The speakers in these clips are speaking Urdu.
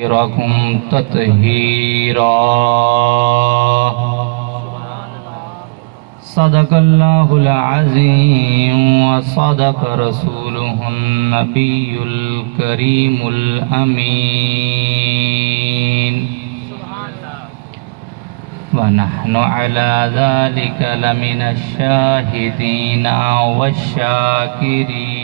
رَكُمْ تَطْهِيرًا صدق الله العظيم وصدق رسوله النبي الكريم الأمين ونحن على ذلك لمن الشاهدين والشاكرين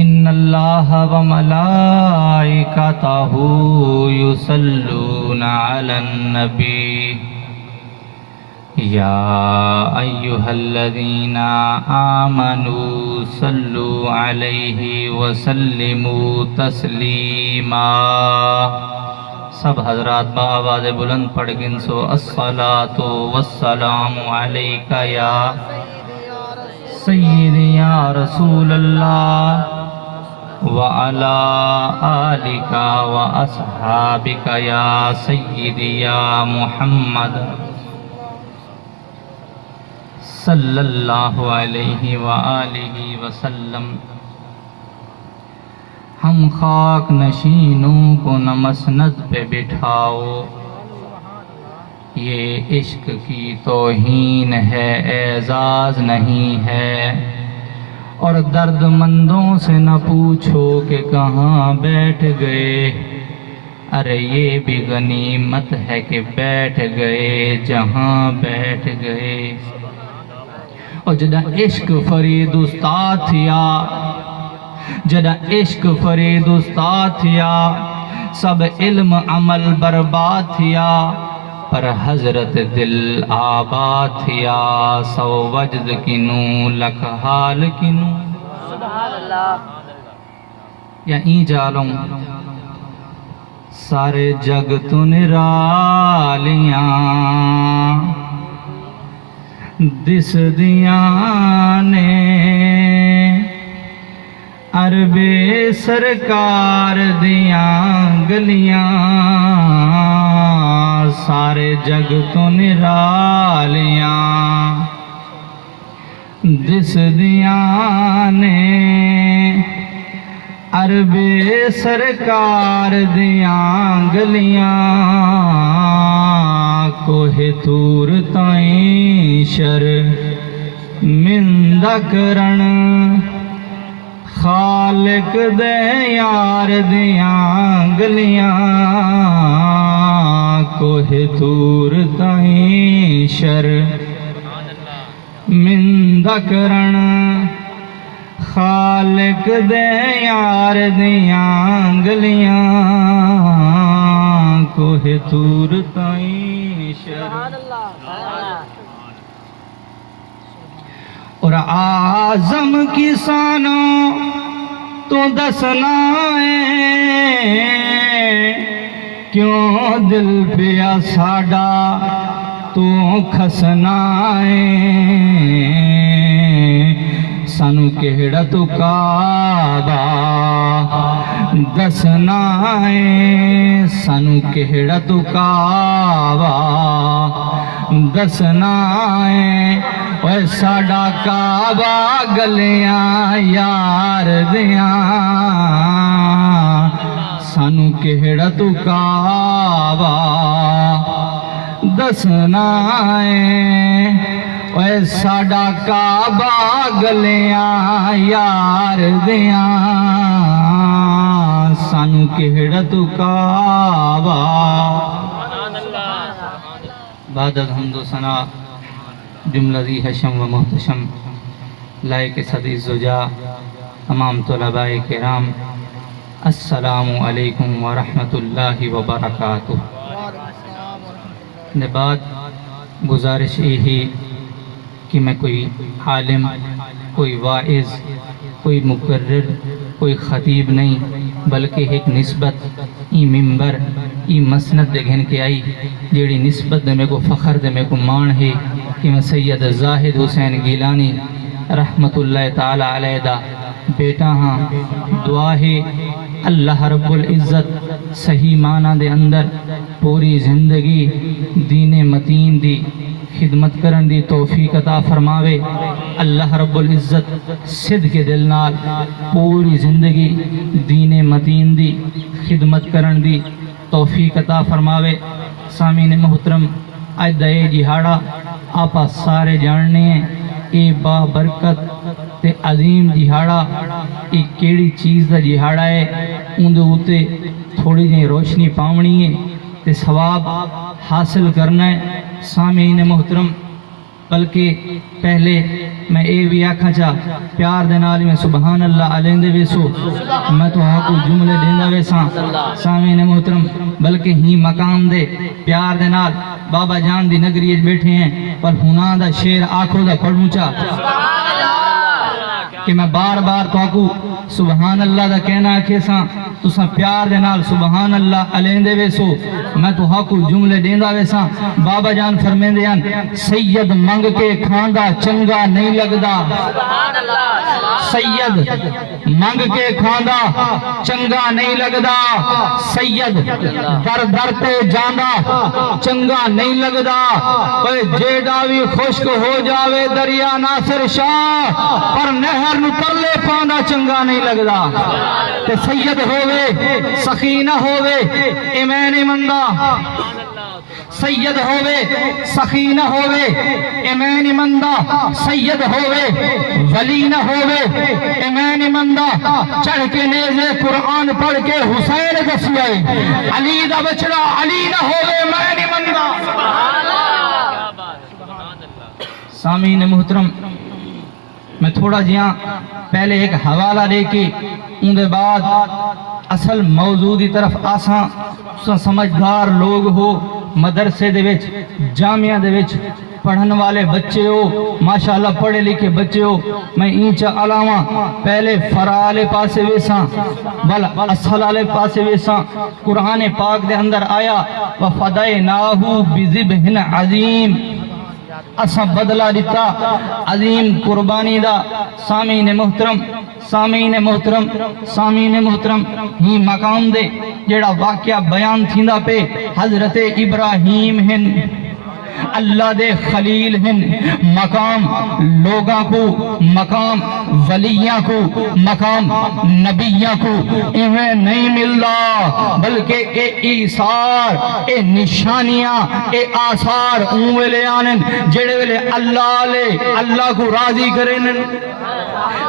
إن الله وملائكته يصلون على النبي يا أيها الذين آمنوا صلوا عليه وسلموا تسلیما۔ سب حضرات بآواز بلند پڑھ گن سو الصلاة والسلام علیکہ یا سیدی یا رسول اللہ وعلى آلك وأصحابك يا سيدي يا محمد صلی اللہ علیہ وآلہ وسلم۔ ہم خاک نشینوں کو نہ مسند پہ بٹھاؤ، یہ عشق کی توہین ہے، اعزاز نہیں ہے۔ اور درد مندوں سے نہ پوچھو کہ کہاں بیٹھ گئے، ارے یہ بھی غنیمت ہے کہ بیٹھ گئے جہاں بیٹھ گئے۔ اور جدہ عشق فرید استاد تھیا، جدہ عشق فرید استاد تھیا، سب علم عمل برباد تھیا، پر حضرت دل آباد تھیا، سو وجد کنو لکھ حال کنو۔ سبحان اللہ۔ یا این جالوں سارے جگ تو نرالیاں دس دیاں نے، عرب سرکار دیاں گلیاں، سارے جگ تو نرالیاں دس دیاں نے، عرب سرکار دیاں گلیاں، کوہ تور تائیں شرمندہ کرن، خالق دے یار دیاں گلیاں، کوہ تور تائیں شرمندہ کرن، خالق دے یار دیاں گلیاں، کوہ تور تائیں شرمندہ۔ اور اعظم کی سانوں تو دسنا ہے، کیوں دل پیا ساڈا تو کھسنا ہے، سانو کہڑا تو کعبہ دسنا ہے، سانو کہڑا تو کعبہ دسنا ہے، اوہ ساڈا کعبہ گلیاں یار دیاں، سانو کہڑا تو کعبہ دسنا ہے، اوہ ساڈا کعبہ گلیاں یار دیاں، سانو کہڑا تو کعبہ۔ بعد الحمد و ثنا جملہ ذی حشم و محتشم لائق صدی الزجا، تمام طلباء کرام، السلام علیکم ورحمۃ اللہ وبرکاتہ۔ بعد گزارش یہی کہ میں کوئی عالم، کوئی واعظ، کوئی مقرر، کوئی خطیب نہیں، بلکہ ایک نسبت ای ممبر ای مسند دے گھن کے آئی، جیڑی نسبت دے میں کو فخر دے میں کو مان ہے کہ میں سید زاہد حسین گیلانی رحمت اللہ تعالی علیہ دا بیٹا ہاں۔ دعا ہے اللہ رب العزت صحیح معنی دے اندر پوری زندگی دین متین دی خدمت کرن دی توفیق عطا فرماوے۔ اللہ رب العزت صدق دل نال پوری زندگی دین متین دی خدمت کرن دی توفیق عطا فرماوے۔ سامعین محترم، اج دا اے جہاڑا آپا سارے جاننے ہیں، اے با برکت تے عظیم جہاڑا اے کیڑی چیز دا جہاڑا ہے، اندے ہوتے تھوڑی جی روشنی پاونی ہے تے ثواب حاصل کرنا ہے۔ سامعین محترم، بلکہ پہلے میں اے بھی آکھا چاہ پیار دے نال میں سبحان اللہ علیندے ویسو میں تو کو جملے دیندہ ویساں۔ سامعین محترم، بلکہ ہی مقام دے پیار دے نال بابا جان دی نگری بیٹھے ہیں، پر ہنا دا شیر آنکھوں دا پڑھوں چاہ کہ میں بار بار تو کو سبحان اللہ دا کہنا آکھے ساں، تو ساں پیار دے نال سبحان اللہ علیندے ویسو میں تو کو جملے دیندہ ویساں۔ بابا جان فرمیندے ہیں، سید منگ کے کھاندا چنگا نہیں لگدا، سید منگ کے کھاندا چنگا نہیں لگدا، سید در در تے جاندا چنگا نہیں لگدا، اوے جیڑا بھی خشک ہو جاوے دریا ناصر شاہ پر نہر نو ترلے پاندا چنگا نہیں لگدا۔ تے سید ہووے سخی نہ ہووے ایمین مندہ، سید ہووے سخی نہ ہووے ایمین مندہ، سید ہووے ولی نہ ہووے ایمین مندہ، چڑھ کے نیزے قرآن پڑھ کے حسین دسیائے علی دا بچڑا علی نہ ہووے ایمین مندہ۔ سامعین محترم، میں تھوڑا جیاں پہلے ایک حوالہ لے کے ان دے بعد اصل موضوع دی طرف آساں سمجھدار لوگ ہو، مدرسے دے وچ جامعہ دے وچ پڑھن والے بچے ہو، ماشاءاللہ پڑھے لکھے بچے ہو، میں اینچہ علاوہ پہلے فرالے پاسے ویساں بل اصحلالے پاسے ویساں۔ قرآن پاک دے اندر آیا وَفَدَيْنَاهُ بِذِبْحٍ عَظِيمٍ، اساں بدلہ دیتا عظیم قربانی دا۔ سامعین محترم، سامعین محترم، سامعین محترم، ہی مقام دے جیڑا واقعہ بیان تھیندا پہ حضرت ابراہیم ہن، اللہ دے خلیل ہن، مقام لوگاں کو، مقام ولیاں کو، مقام نبیاں کو انہیں نہیں ملدا، بلکہ اے ایثار، اے نشانیاں، اے آثار اوے لے آنن جڑے ویلے اللہ کو راضی کرنن،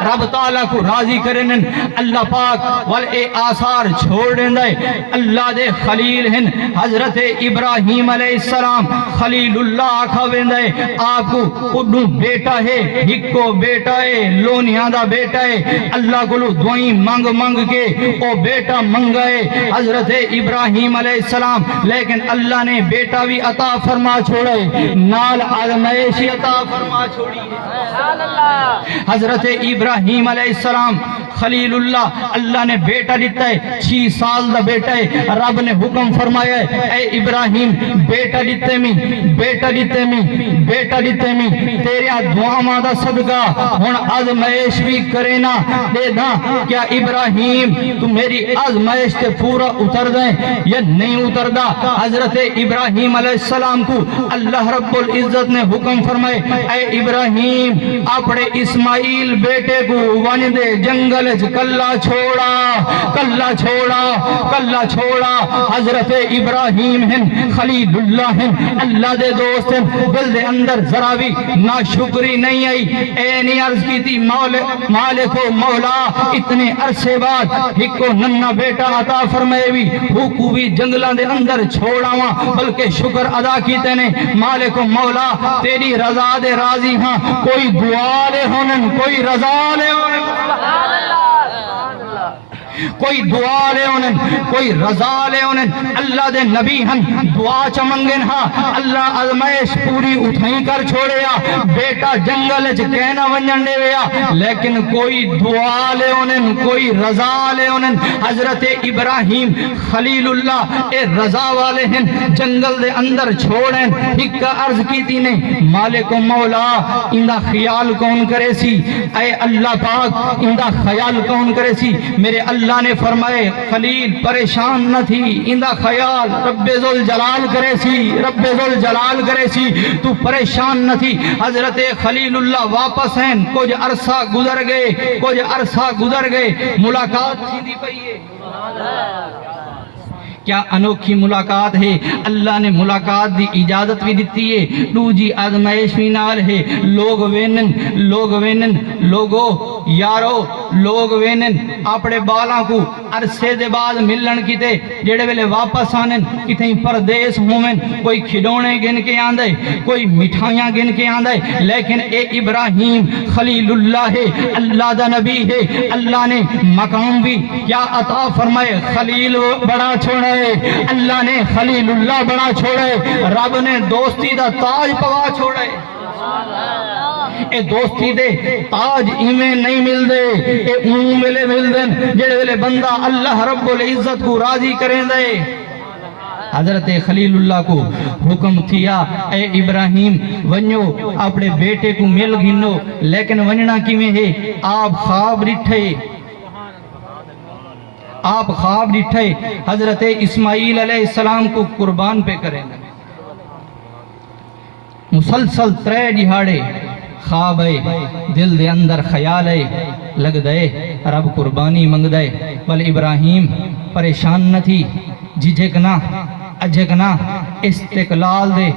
رب تعالیٰ کو راضی کرنن۔ اللہ پاک وال اے آثار چھوڑ دیندے اللہ دے خلیل ہن، حضرت ابراہیم علیہ السلام خلیل اللہ آکھا ویندے، آپ کو اڈو بیٹا ہے، ہکو بیٹا ہے، لونیاں دا بیٹا ہے، اللہ کو دعائیں منگ منگ کے او بیٹا منگائے حضرت ابراہیم علیہ السلام، لیکن اللہ نے بیٹا بھی عطا فرما چھوڑے، نال آزمائشی عطا فرما چھوڑی۔ حضرت ابراہیم علیہ السلام خلیل اللہ نے بیٹا دیتا ہے، 6 سال دا بیٹا ہے، رب نے حکم فرمایا ہے اے ابراہیم بیٹا دیتے میں، بیٹا دیتے میں، بیٹا دیتے میں، تیرے دعاواں دا صدقہ ہن آزمائش بھی کرے نا دے دا، کیا ابراہیم تو میری آزمائش تے پورا اتر دیں یا نہیں اتر دا؟ حضرت ابراہیم علیہ السلام کو اللہ رب العزت نے حکم فرمائے اے ابراہیم اپنے اسماعیل بیٹے کو ون دے جنگل کلا چھوڑا، کلا چھوڑا، کلا چھوڑا۔ حضرت ابراہیم ہیں خلیل اللہ ہیں، اللہ دے دوست ہیں، دل دے اندر ذرا بھی ناشکری نہیں آئی، اے نہیں عرض کی تھی مالک و مولا اتنے عرصے بعد ایک کو ننہ بیٹا عطا فرمائے بھی، ہوکو بھی جنگلہ دے اندر چھوڑا ہوا، بلکہ شکر ادا کیتے نے مالک و مولا تیری رضا دے راضی ہاں، کوئی دعا لے ہونن، کوئی رضا لے ہونن، کوئی دعا لے ہونن، کوئی رضا لے ہونن، اللہ دے نبی ہن دعا چمنگن ہاں، اللہ آزمائش پوری اٹھائیں کر چھوڑیا، بیٹا جنگل کہنا ونجن دے ویا، لیکن کوئی دعا لے ہونن، کوئی رضا لے ہونن۔ حضرت ابراہیم خلیل اللہ اے رضا والے ہیں، جنگل دے اندر چھوڑیں، ایک عرض کی تھی نے مالک و مولا اندہ خیال کون کرے سی، اے اللہ پاک اندہ خیال کون کرے سی؟ میرے اللہ نے فرمائے خلیل پریشان نہ تھی، اندہ خیال رب ذوالجلال جلال کرے سی رب ذل جلال کرے سی تو پریشان نہ تھی حضرت خلیل اللہ واپس ہیں کچھ عرصہ گزر گئے ملاقات تھی پئی ہے کیا انوکھی ملاقات ہے اللہ نے ملاقات دی اجازت بھی دیتی ہے دو جی آزمائش بھی نال ہے لوگ وینن لوگوں یارو لوگ وینن اپنے بالاں کو عرصے دے بعد ملن کیتے جڑے ویلے واپس آنن کتیں پردیس ہومن کوئی کھڈونے گن کے آندے کوئی مٹھائیاں گن کے آندے لیکن اے ابراہیم خلیل اللہ ہے اللہ دا نبی ہے اللہ نے مقام بھی کیا عطا فرمائے خلیل بڑا چھوڑے اللہ نے خلیل اللہ بڑا چھوڑے رب نے دوستی دا تاج پوا چھوڑے اے دوستی دے تاج ایمیں نہیں مل دے اے ملے مل دن جڑے ویلے بندہ اللہ رب العزت کو راضی کریں دے حضرت خلیل اللہ کو حکم تھیا اے ابراہیم ونیو اپنے بیٹے کو مل گنو لیکن وننا کی میں ہے آپ خواب ڈٹھے حضرت اسماعیل علیہ السلام کو قربان پہ کریں مسلسل 3 دہاڑے خواب ہے دل دے اندر خیال ہے لگ دے رب قربانی منگ دے بل ابراہیم پریشان نہ تھی جھجکنا اجھکنا استقلال دے